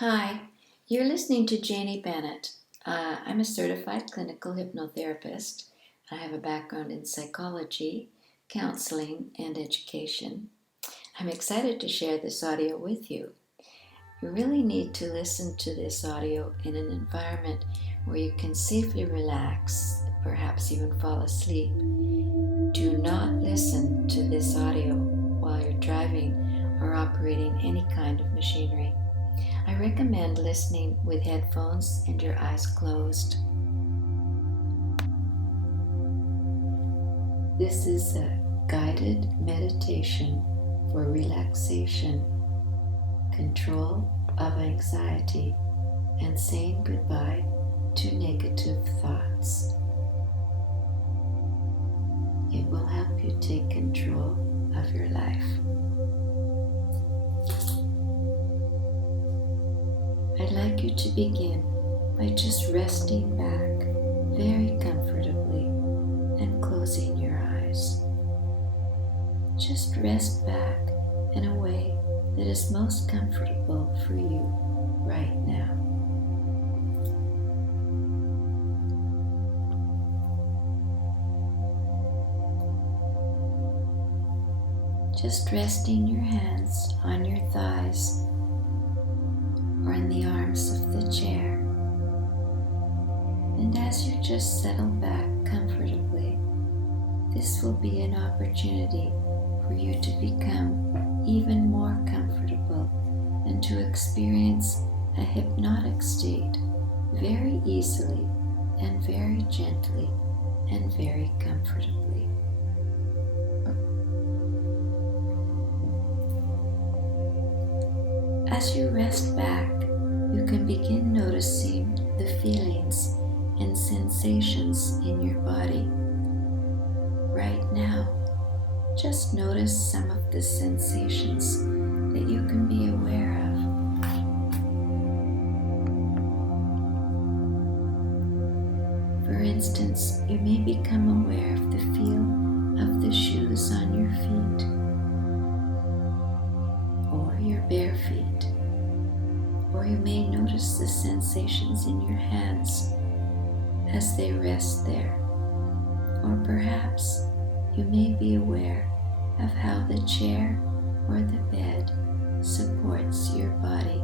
Hi, you're listening to Janey Bennett. I'm a certified clinical hypnotherapist. I have a background in psychology, counseling, and education. I'm excited to share this audio with you. You really need to listen to this audio in an environment where you can safely relax, perhaps even fall asleep. Do not listen to this audio while you're driving or operating any kind of machinery. I recommend listening with headphones and your eyes closed. This is a guided meditation for relaxation, control of anxiety, and saying goodbye to negative thoughts. It will help you take control of your life. I'd like you to begin by just resting back very comfortably and closing your eyes. Just rest back in a way that is most comfortable for you right now. Just resting your hands on your thighs or in the arms of the chair. And as you just settle back comfortably, this will be an opportunity for you to become even more comfortable and to experience a hypnotic state very easily and very gently and very comfortably. As you rest back, you can begin noticing the feelings and sensations in your body. Right now, just notice some of the sensations that you can be aware of. For instance, you may become aware of the feel of the shoes on your feet or your bare feet. Or you may notice the sensations in your hands as they rest there. Or perhaps you may be aware of how the chair or the bed supports your body.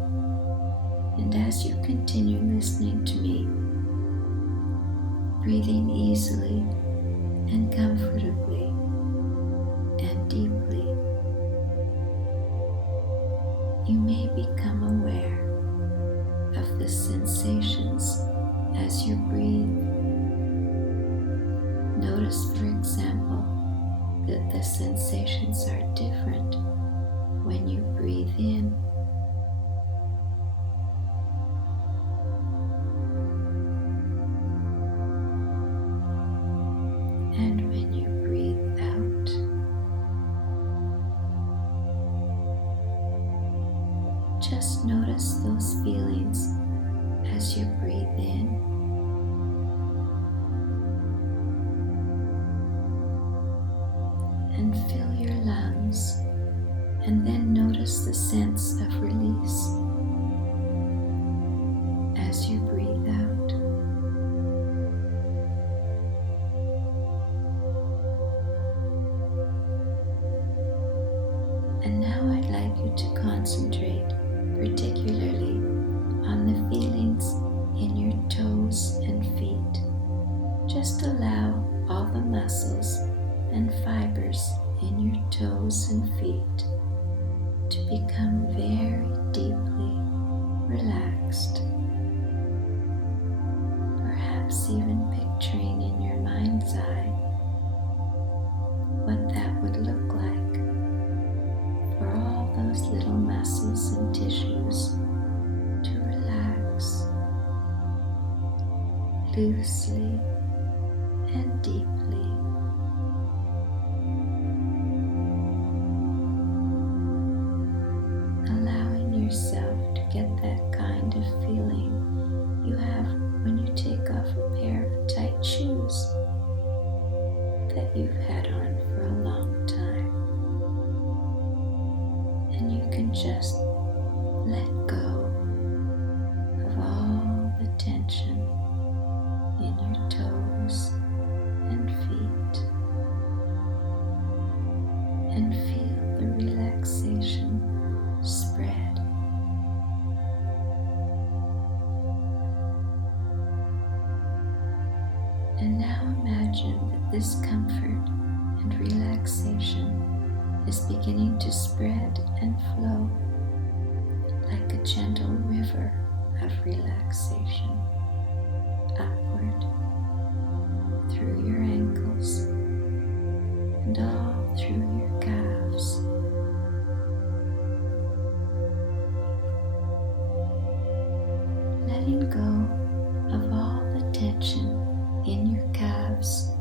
And as you continue listening to me, breathing easily and comfortably and deeply, you may become aware of the sensations as you breathe. Notice, for example, that the sensations are different when you breathe in and when you breathe out. Just notice those feelings as you breathe in and fill your lungs, and then notice the sense of release as you breathe out. And now I'd like you to concentrate particularly on the feelings in your toes and feet. Just allow all the muscles and fibers in your toes and feet to become very deeply relaxed. Perhaps even picturing in your mind's eye what that would look like for all those little muscles and tissues to relax loosely and deeply. Allowing yourself to get that kind of feeling you have when you take off a pair of tight shoes that you've had on for a long time. And you can just let go Now imagine that this comfort and relaxation is beginning to spread and flow like a gentle river of relaxation upward through your ankles and all through your calves. Letting go of all the tension in your calves,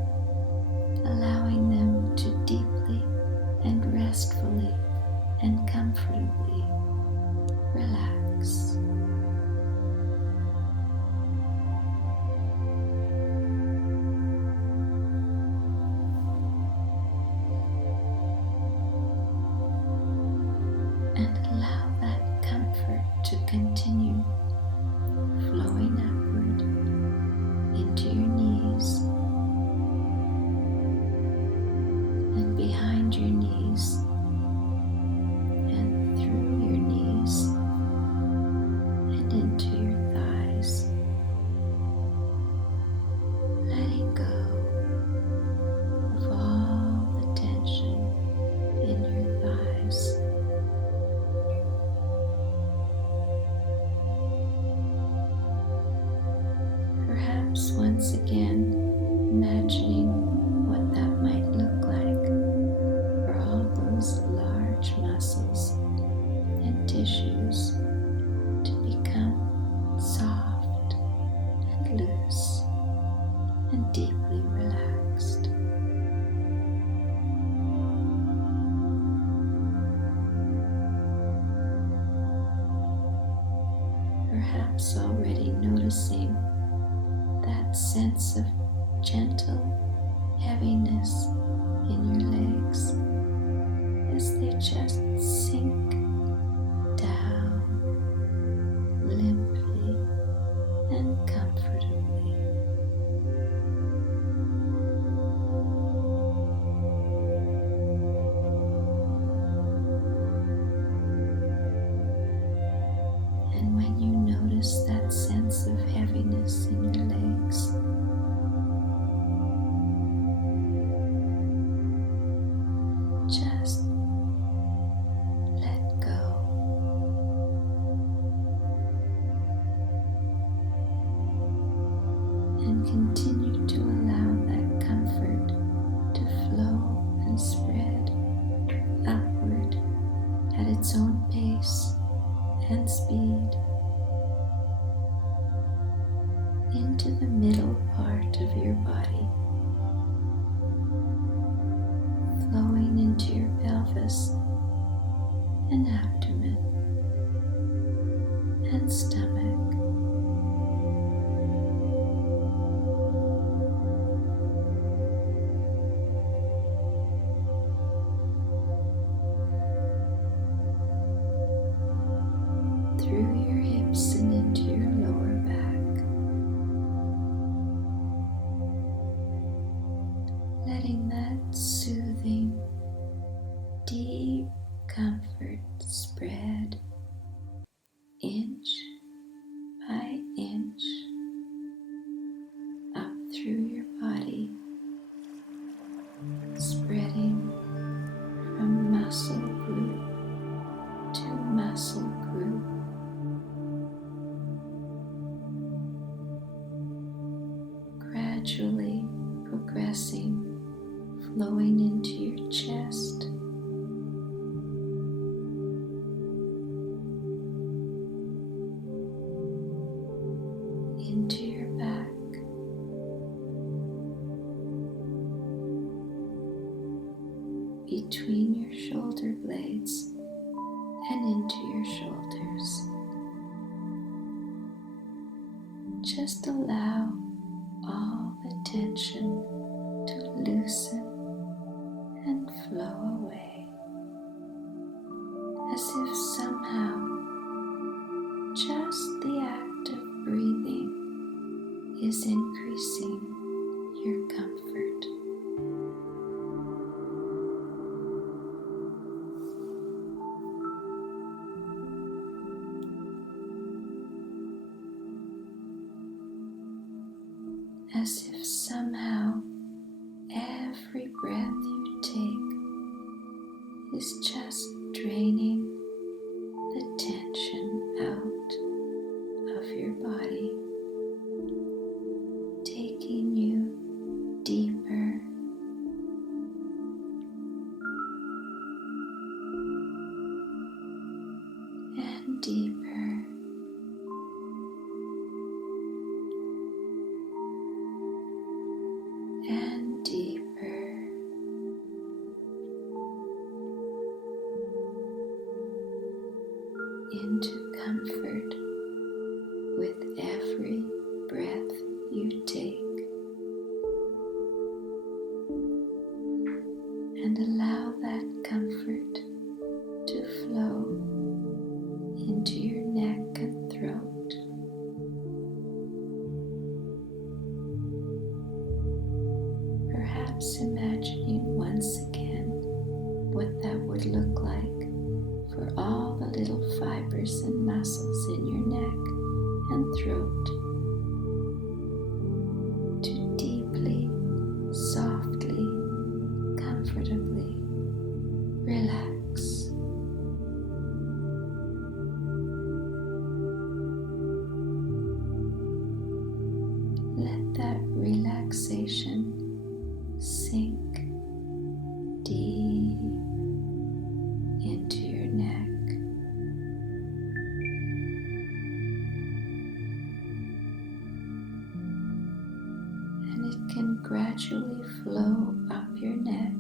allowing them to deeply and restfully and comfortably relax. And allow that comfort to continue flowing upward into your knees and behind your knees and through your knees and into your thighs, letting go of all the tension in your thighs. Perhaps once again imagining what that might look like for all those large muscles and tissues to become soft and loose and deeply relaxed. Perhaps already noticing that sense of gentle heaviness in your legs as they just sink down limply and comfortably. And when you notice that sense of heaviness in your legs, just let go. And continue to allow that comfort to flow and spread upward at its own pace and speed into the middle part of your body, flowing into your pelvis and abdomen and stomach. Through your hips and into your lower back, letting that soothing, deep comfort spread inch by inch up through your body, spreading from muscle group to muscle group, gradually progressing, flowing into your chest, into your back, between your shoulder blades and into your shoulders. Just allow all the tension to loosen and flow away, as if somehow just the act of breathing is increasing your comfort. as if somehow every breath you take is just draining the tension out of your body, taking you deeper and deeper and deeper into comfort with every breath you take, and allow that comfort to flow into your neck and throat. Perhaps imagining once again what that would look like for all the little fibers and muscles in your neck and throat to deeply, softly, comfortably relax. Let that relaxation sink deep into your neck. And it can gradually flow up your neck,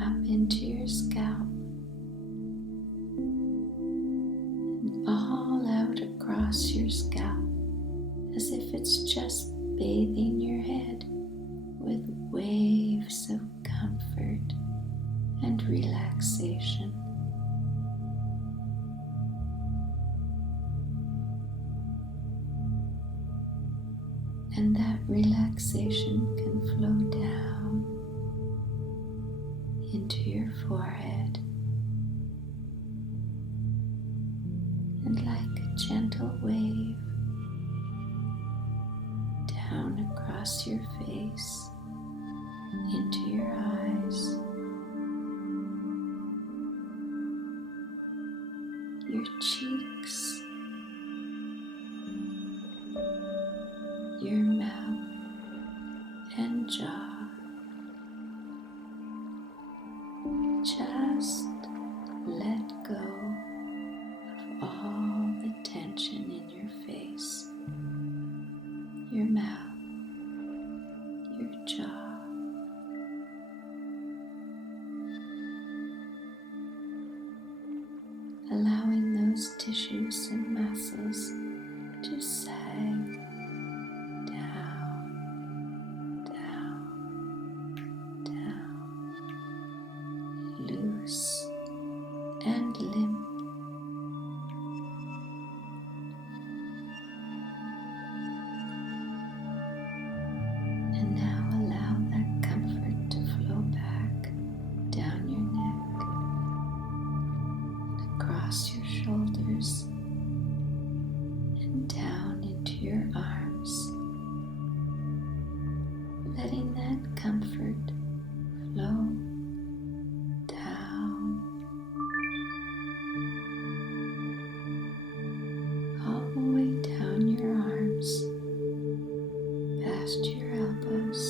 up into your scalp, and all out across your scalp, as if it's just bathing your head with waves of comfort and relaxation. And that relaxation can flow down into your forehead, and like a gentle wave down across your face into your eyes, your cheeks, your mouth and jaw. Just let go of all the tension in your face, your mouth, your jaw. Allowing those tissues and muscles to sag down, down, down, loose and limp. And now allow that comfort to flow back down your neck, across your shoulders, and down into your arms, letting that comfort flow down, all the way down your arms, past your elbows,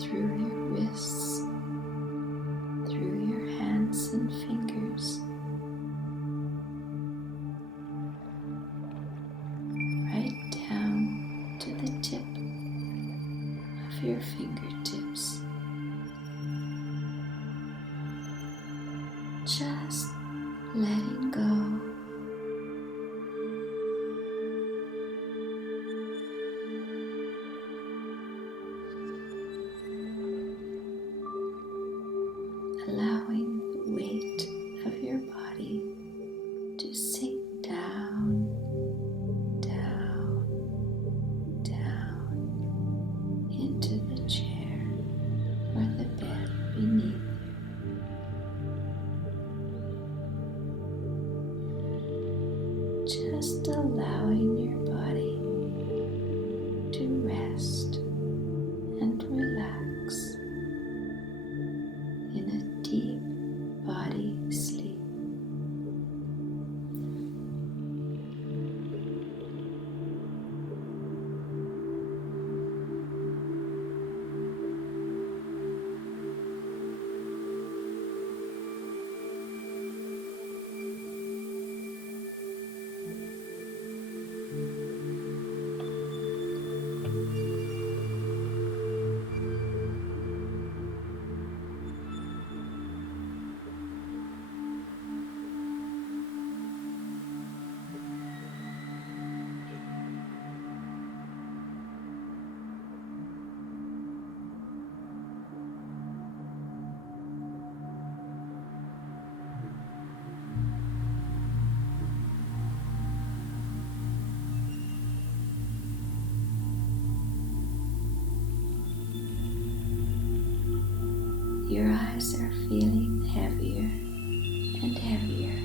through your wrists, through your hands and fingers, right down to the tip of your fingertips. Just letting go. Allowing the weight of your body to sink down, down, down into the chair or the bed beneath you. just allowing your body to rest and relax in a deep body sleep. Your eyes are feeling heavier and heavier.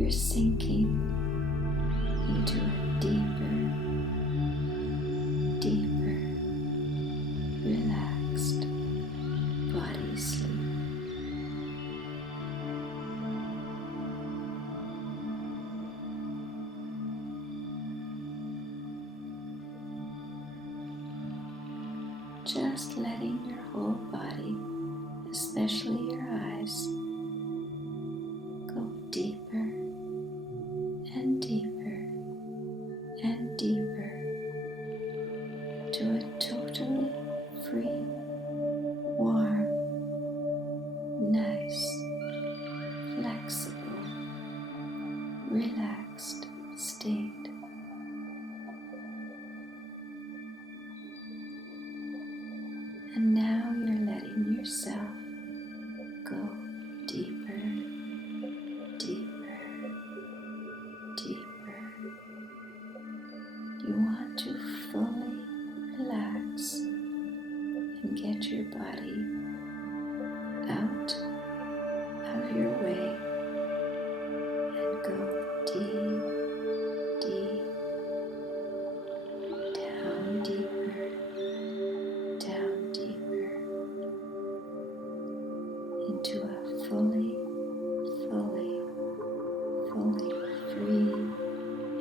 You're sinking into a deeper, deeper, relaxed body sleep. Just letting your whole body, especially your eyes, go deeper and deeper and deeper to a totally free, warm, nice, flexible, relaxed state. And now you're letting yourself go deeper, deeper, deeper. You want to fully relax and get your body out of your way and go deep, deep, down deeper, down deeper into a fully, fully, fully free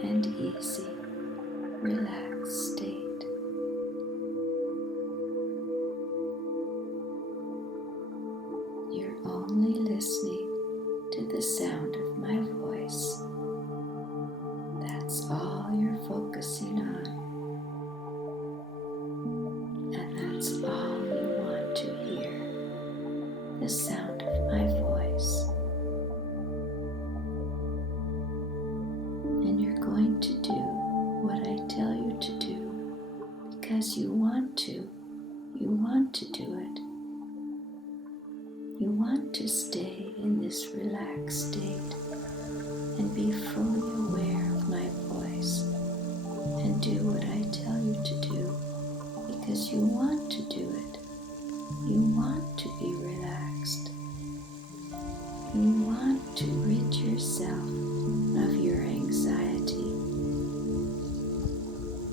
and easy, relaxed state. You're only listening to the sound of my voice. That's all you're focusing on. And that's all you want to hear, the sound of my voice. And you're going to do what I tell you to do because you want to. You want to do it. You want to stay in this relaxed state and be fully aware of my voice and do what I tell you to do because you want to do it. You want to be relaxed. You want to rid yourself of your anxiety.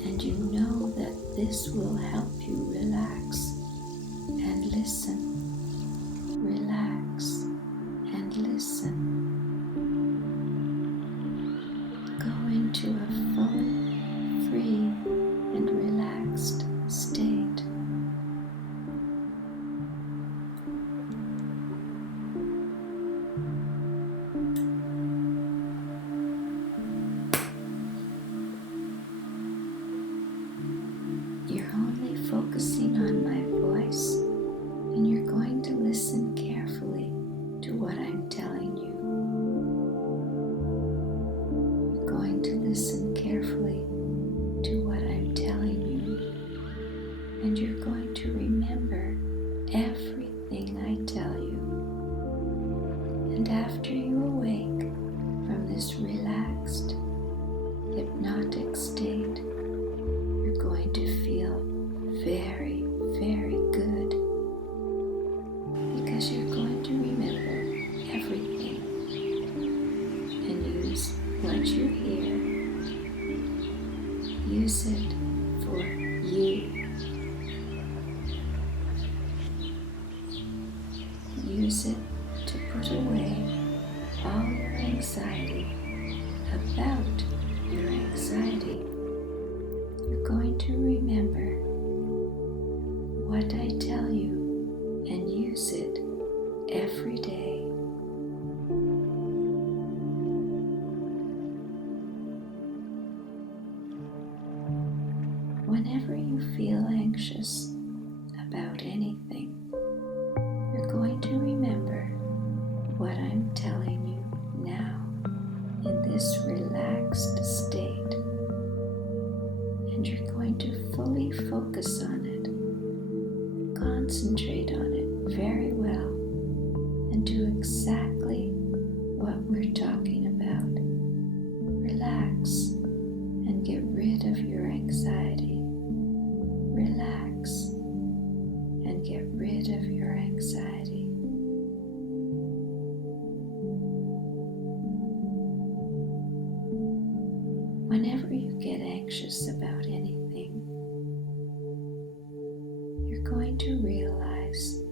And you know that this will help you relax and listen. Relax and listen. Go into a full, free, and relaxed state. You're only focusing on my voice, and you're going to listen carefully to what I'm telling you. You're going to listen carefully to what I'm telling you, and you're going to remember everything I tell you. And after you awake from this relaxed, hypnotic state, you're going to feel very, very good here. Use it for you. Use it to put away all your anxiety about your anxiety. You're going to remember what I tell you and use it every day. Whenever you feel anxious about anything, you're going to remember what I'm telling you now in this relaxed state. And you're going to fully focus on it, concentrate on it very well, and do exactly what we're talking about. Relax and get rid of your anxiety. Relax and get rid of your anxiety. Whenever you get anxious about anything, you're going to realize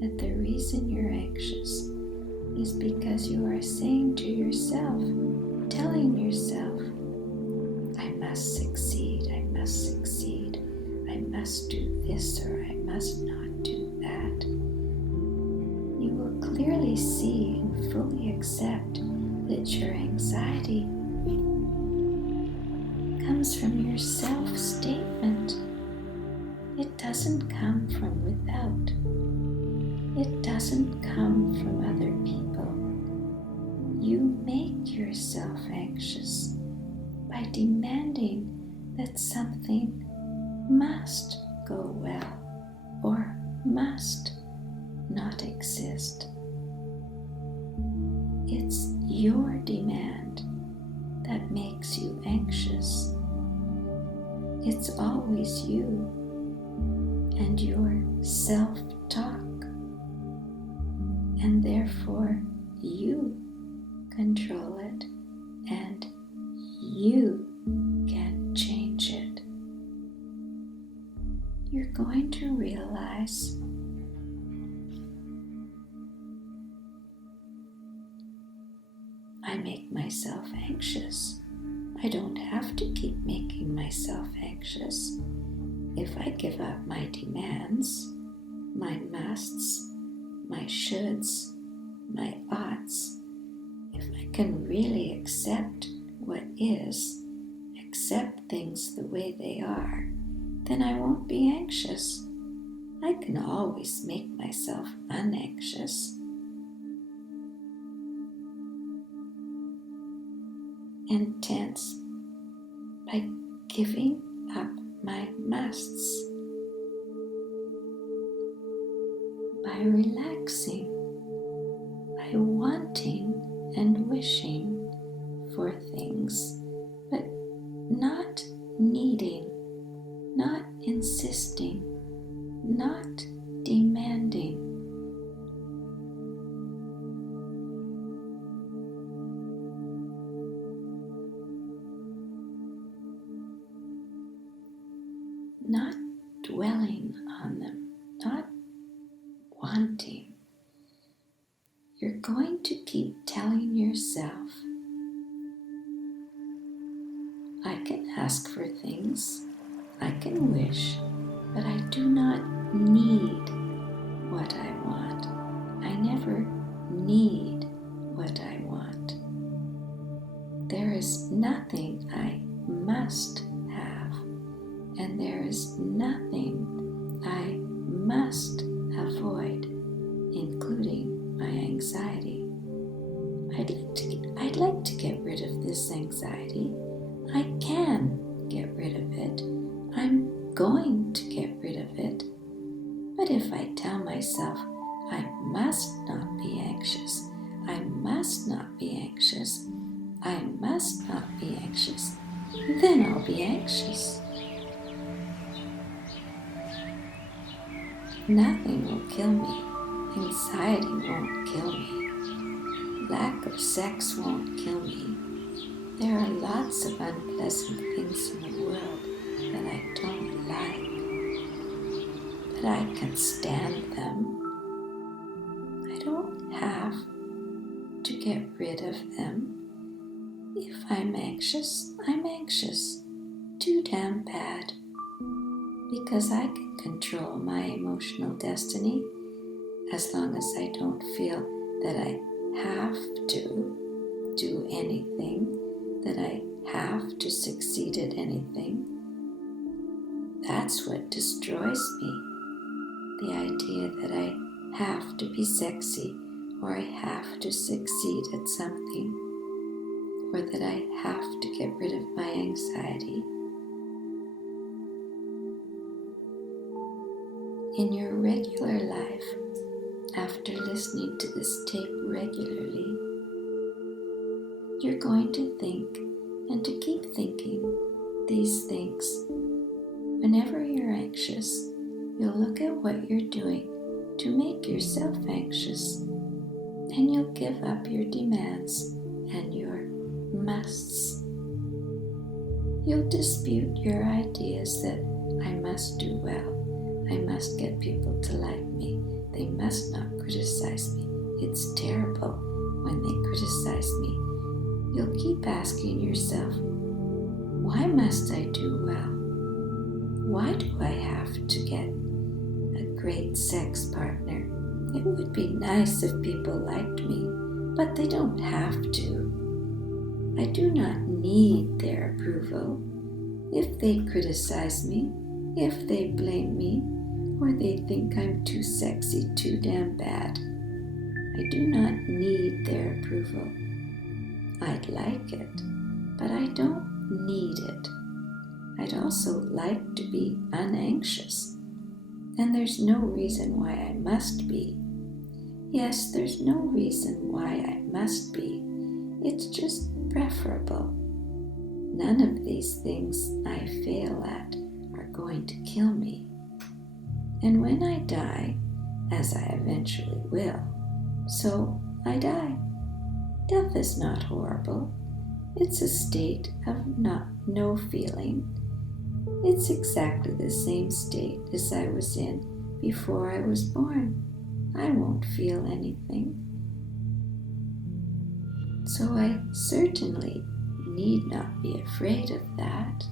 that the reason you're anxious is because you are saying to yourself, telling yourself, I must succeed, I must succeed, I must do this or I must not do that. You will clearly see and fully accept that your anxiety comes from your self-statement. It doesn't come from without. It doesn't come from other people. You make yourself anxious by demanding that something must go well or must not exist. It's your demand that makes you anxious. It's always you and your self-talk, and therefore you control it and you can change it. You're going to realize I make myself anxious. I don't have to keep making myself anxious. If I give up my demands, my musts, my shoulds, my oughts, if I can really accept what is, accept things the way they are, then I won't be anxious. I can always make myself unanxious. And tense by giving up my musts, by relaxing, by wanting and wishing for things, but not needing, not insisting, not demanding. Not dwelling on them, not wanting. You're going to keep telling yourself, I can ask for things, I can wish, but I do not need what I want. I never need what I want. There is nothing I must have, and there is nothing I must avoid, including my anxiety. I'd like to get rid of this anxiety. I can get rid of it. I'm going to get rid of it. But if I tell myself I must not be anxious, I must not be anxious, I must not be anxious, then I'll be anxious. Nothing will kill me. Anxiety won't kill me. Lack of sex won't kill me. There are lots of unpleasant things in the world that I don't like, but I can stand them. I don't have to get rid of them. If I'm anxious, I'm anxious. Too damn bad. Because I can control my emotional destiny as long as I don't feel that I have to do anything, that I have to succeed at anything. That's what destroys me. The idea that I have to be sexy, or I have to succeed at something, or that I have to get rid of my anxiety. In your regular life, after listening to this tape regularly, you're going to think and to keep thinking these things. Whenever you're anxious, you'll look at what you're doing to make yourself anxious, and you'll give up your demands and your musts. You'll dispute your ideas that I must do well, I must get people to like me, they must not criticize me, it's terrible when they criticize me. You'll keep asking yourself, why must I do well? Why do I have to get a great sex partner? It would be nice if people liked me, but they don't have to. I do not need their approval. If they criticize me, if they blame me, or they think I'm too sexy, too damn bad, I do not need their approval. I'd like it, but I don't need it. I'd also like to be unanxious, and there's no reason why I must be. Yes, there's no reason why I must be. It's just preferable. None of these things I fail at are going to kill me. And when I die, as I eventually will, so I die. Death is not horrible. It's a state of no feeling. It's exactly the same state as I was in before I was born. I won't feel anything. So I certainly need not be afraid of that.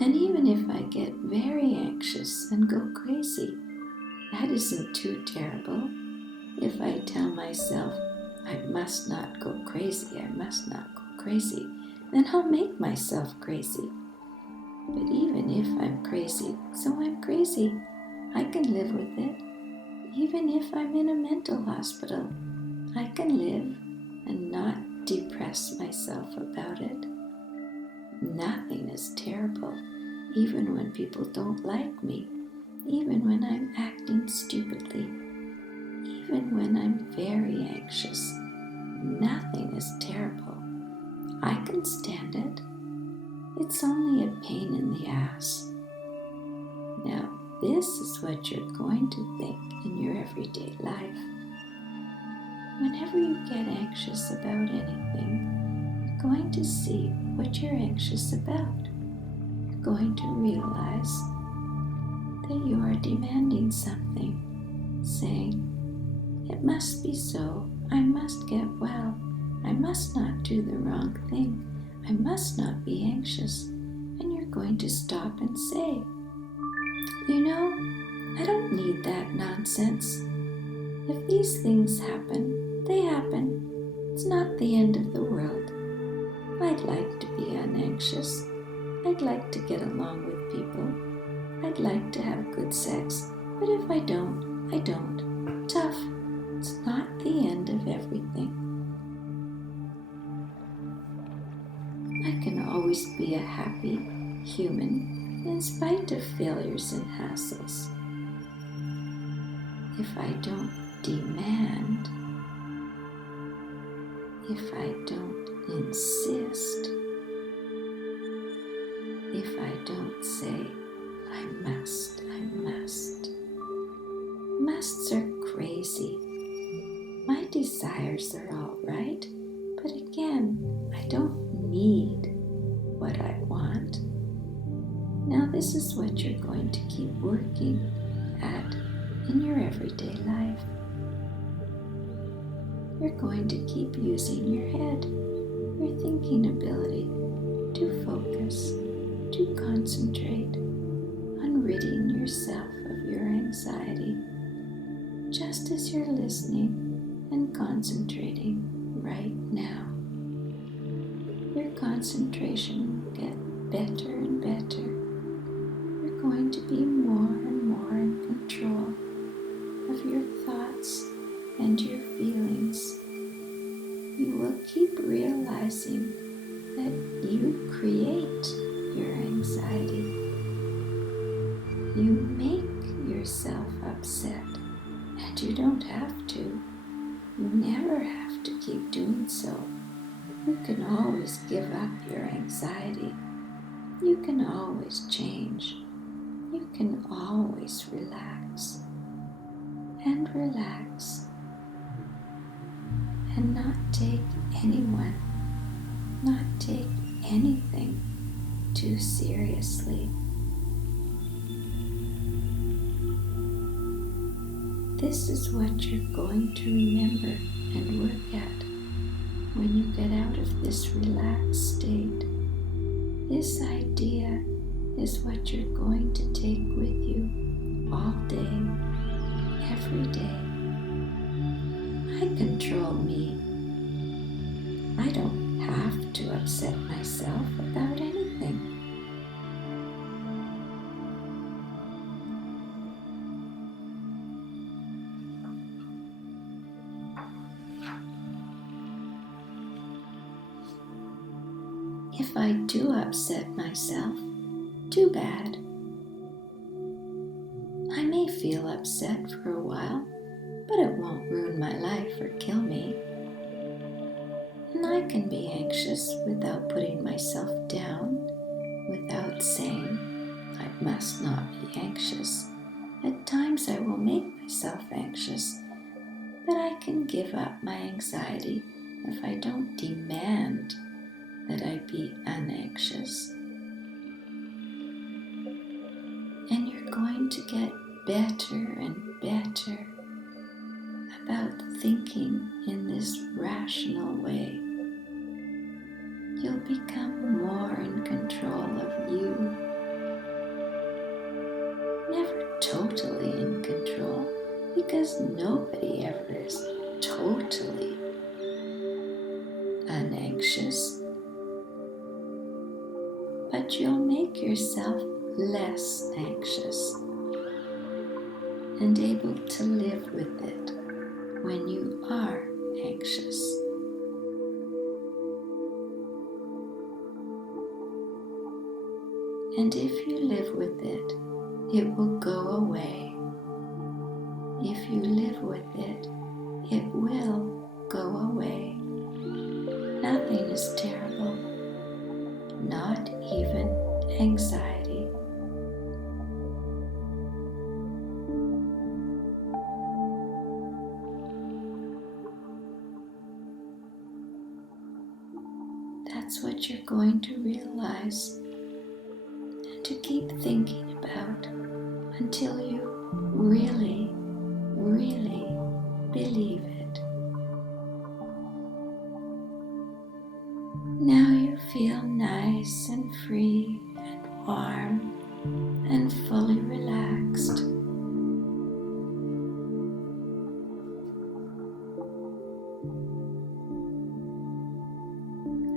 And even if I get very anxious and go crazy, that isn't too terrible. If I tell myself, I must not go crazy, I must not go crazy, then I'll make myself crazy. But even if I'm crazy, so I'm crazy, I can live with it. Even if I'm in a mental hospital, I can live and not depress myself about it. Nothing is terrible, even when people don't like me, even when I'm acting stupidly, even when I'm very anxious. Nothing is terrible. I can stand it. It's only a pain in the ass. Now, this is what you're going to think in your everyday life. Whenever you get anxious about anything, you're going to see what you're anxious about. You're going to realize that you are demanding something, saying, it must be so, I must get well, I must not do the wrong thing, I must not be anxious. And you're going to stop and say, you know, I don't need that nonsense. If these things happen, they happen. It's not the end of the world. I'd like to be unanxious. I'd like to get along with people. I'd like to have good sex. But if I don't, I don't. Tough. It's not the end of everything. I can always be a happy human in spite of failures and hassles. If I don't demand, if I don't insist, if I don't say, I must. Musts are crazy. desires are all right, but again, I don't need what I want. Now this is what you're going to keep working at in your everyday life. You're going to keep using your head, your thinking ability, to focus, to concentrate on ridding yourself of your anxiety, just as you're listening and concentrating right now. Your concentration will get better and better. You're going to be more and more in control of your thoughts and your feelings. You will keep realizing that you create your anxiety. You make yourself upset, and you don't have to. You never have to keep doing so. You can always give up your anxiety. You can always change. You can always relax and relax and not take anyone, not take anything too seriously. This is what you're going to remember and work at when you get out of this relaxed state. This idea is what you're going to take with you all day, every day. I control me. I don't have to upset myself about anything. If I do upset myself, too bad. I may feel upset for a while, but it won't ruin my life or kill me. And I can be anxious without putting myself down, without saying, I must not be anxious. At times I will make myself anxious, but I can give up my anxiety if I don't demand that I be unanxious. And you're going to get better and better about thinking in this rational way. You'll become more in control of you. Never totally in control, because nobody ever is totally unanxious. But you'll make yourself less anxious and able to live with it when you are anxious. And if you live with it, it will go away. If you live with it, it will go away. Nothing is terrible, not even anxiety. That's what you're going to realize and to keep thinking about until you really, really believe it. Now you feel nice and free and warm and fully relaxed.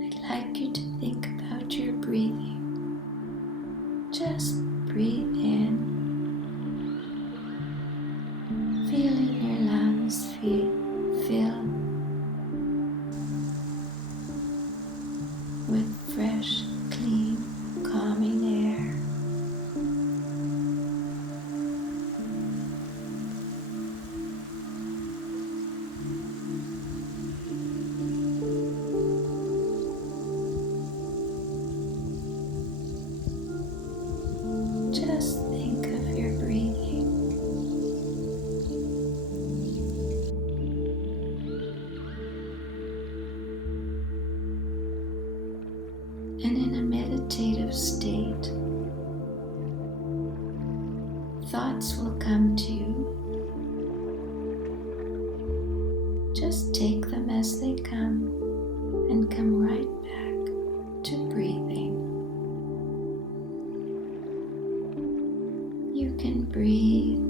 I'd like you to think about your breathing. Just breathe in, feeling your lungs fill with fresh, clean, calming air. And in a meditative state, thoughts will come to you. Just take them as they come and come right back to breathing. You can breathe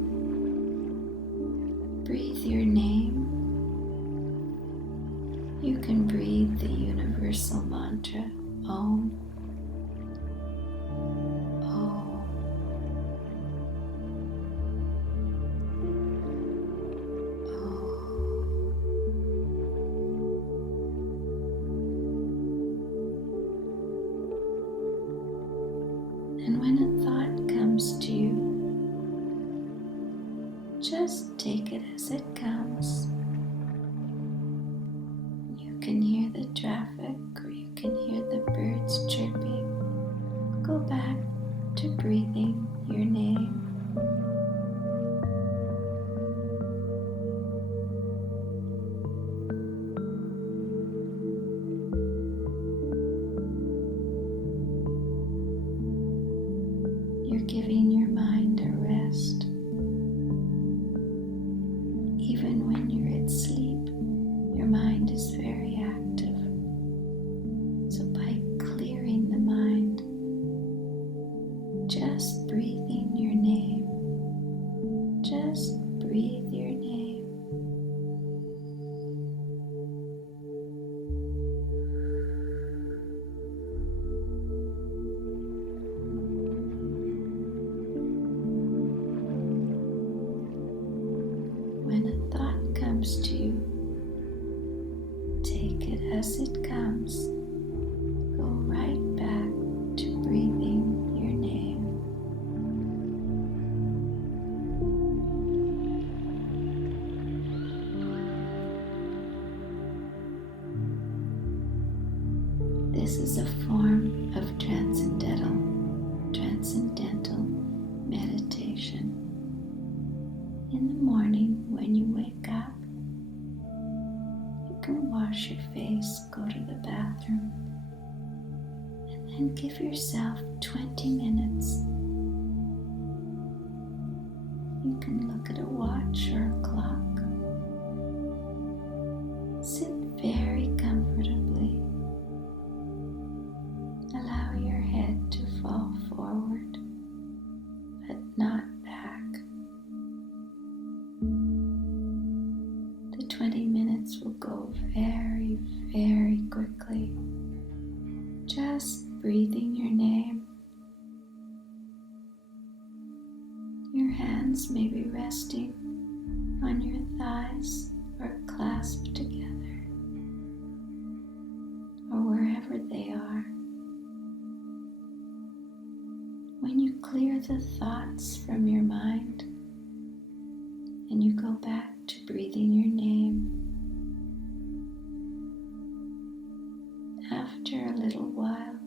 your name. You can breathe the universal mantra, Om. Om. And when a thought comes to you, just take it as it comes. You can hear the traffic or you can hear the birds chirping. Go back to breathing your name. You're giving your mind a rest. Even when you're at sleep, your mind is very active. So by clearing the mind, just breathing your name, just breathe your name. When a thought comes to you, take it as it comes. Go right back to breathing your name. This is a form of transcendental meditation. In the morning when you wake up, you can wash your face, go to the bathroom, and then give yourself 20 minutes. You can look at a watch or a clock. Sit very comfortably. Allow your head to fall forward, but not back. The 20 minutes will go very, very quickly. Just breathing your name. Your hands may be resting on your thighs or clasped together, or wherever they are. When you clear the thoughts from your mind and you go back to breathing your name, after a little while,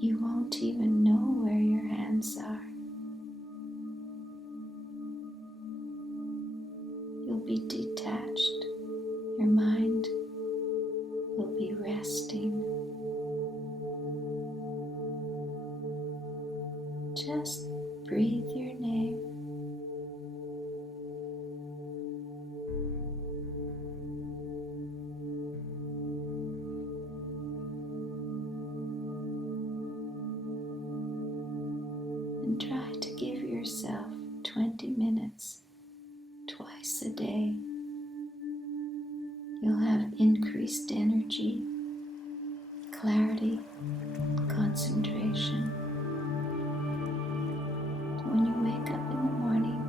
you won't even know where your hands are. You'll be detached. Your mind will be resting. Just breathe your name. And try to give yourself 20 minutes twice a day. You'll have increased energy, clarity, concentration. When you wake up in the morning,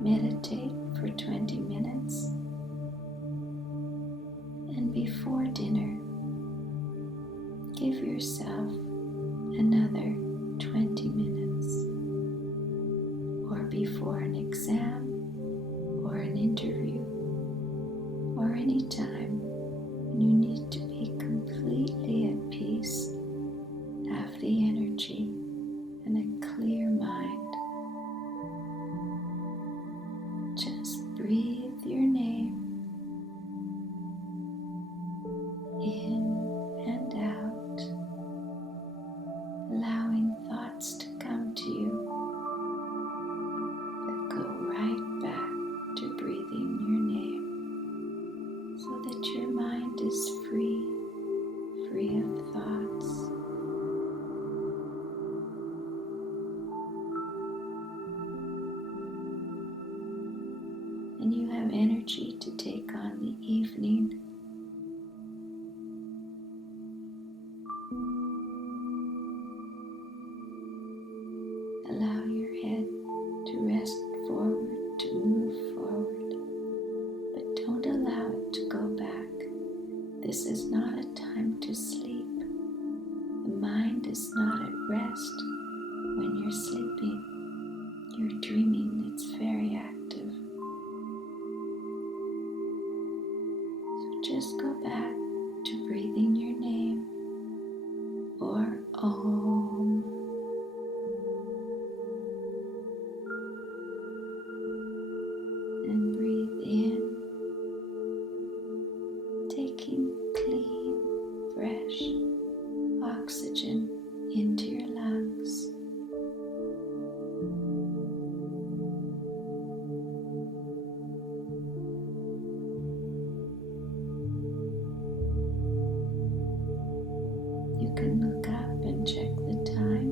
meditate for 20 minutes. And before dinner, give yourself another 20 minutes. Or before an exam, or an interview, or any time when you need to be completely at peace, have the energy and a clear mind. Just breathe your name in This is not a time to sleep. The mind is not at rest when you're sleeping. You're dreaming, it's very active. So just go back to breathing your name or Om. And breathe in, taking clean, fresh oxygen into your lungs. You can look up and check the time.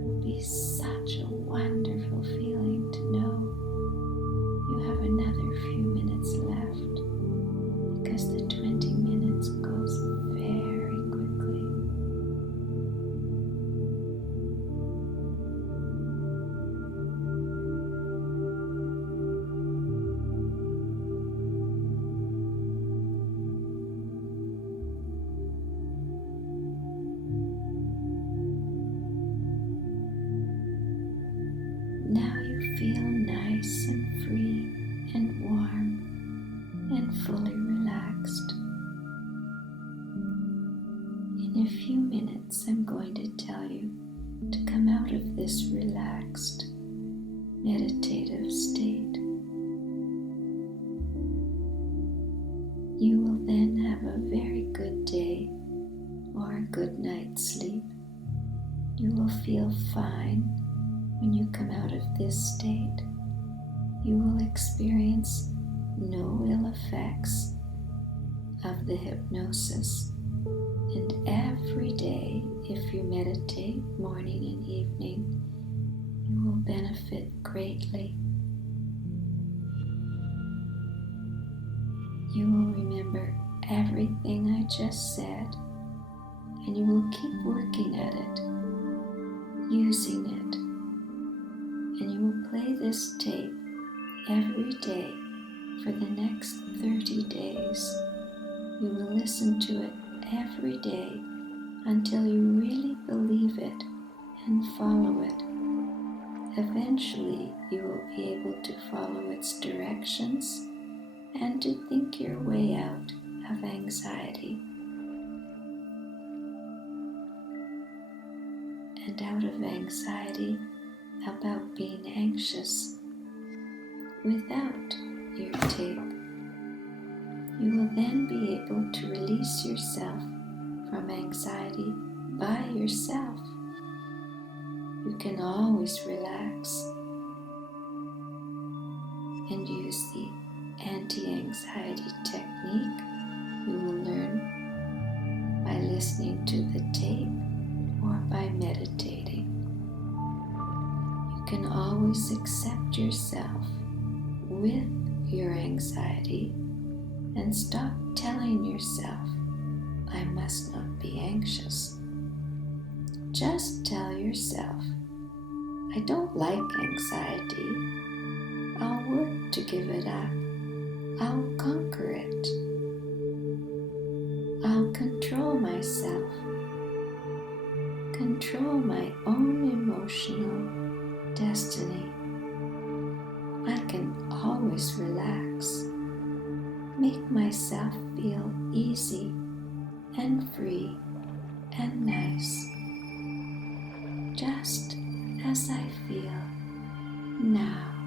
It'll be such a wonderful feeling to know you have another few minutes left, because the 20 minutes goes very quickly. Now you feel nice and free and warm and fully relaxed. In a few minutes, I'm going to tell you to come out of this relaxed, meditative state. You will then have a very good day or a good night's sleep. You will feel fine when you come out of this state. You will experience no ill effects of the hypnosis. And every day, if you meditate morning and evening, you will benefit greatly. You will remember everything I just said, and you will keep working at it, using it. And you will play this tape every day for the next 30 days. You will listen to it every day until you really believe it and follow it. Eventually, you will be able to follow its directions and to think your way out of anxiety and out of anxiety about being anxious. Without your tape, you will then be able to release yourself from anxiety by yourself. You can always relax and use the anti-anxiety technique you will learn by listening to the tape or by meditating. You can always accept yourself with your anxiety and stop telling yourself, I must not be anxious. Just tell yourself, I don't like anxiety. I'll work to give it up. I'll conquer it. I'll control myself. Control my own emotional destiny. I can always relax. Make myself feel easy and free and nice, just as I feel now.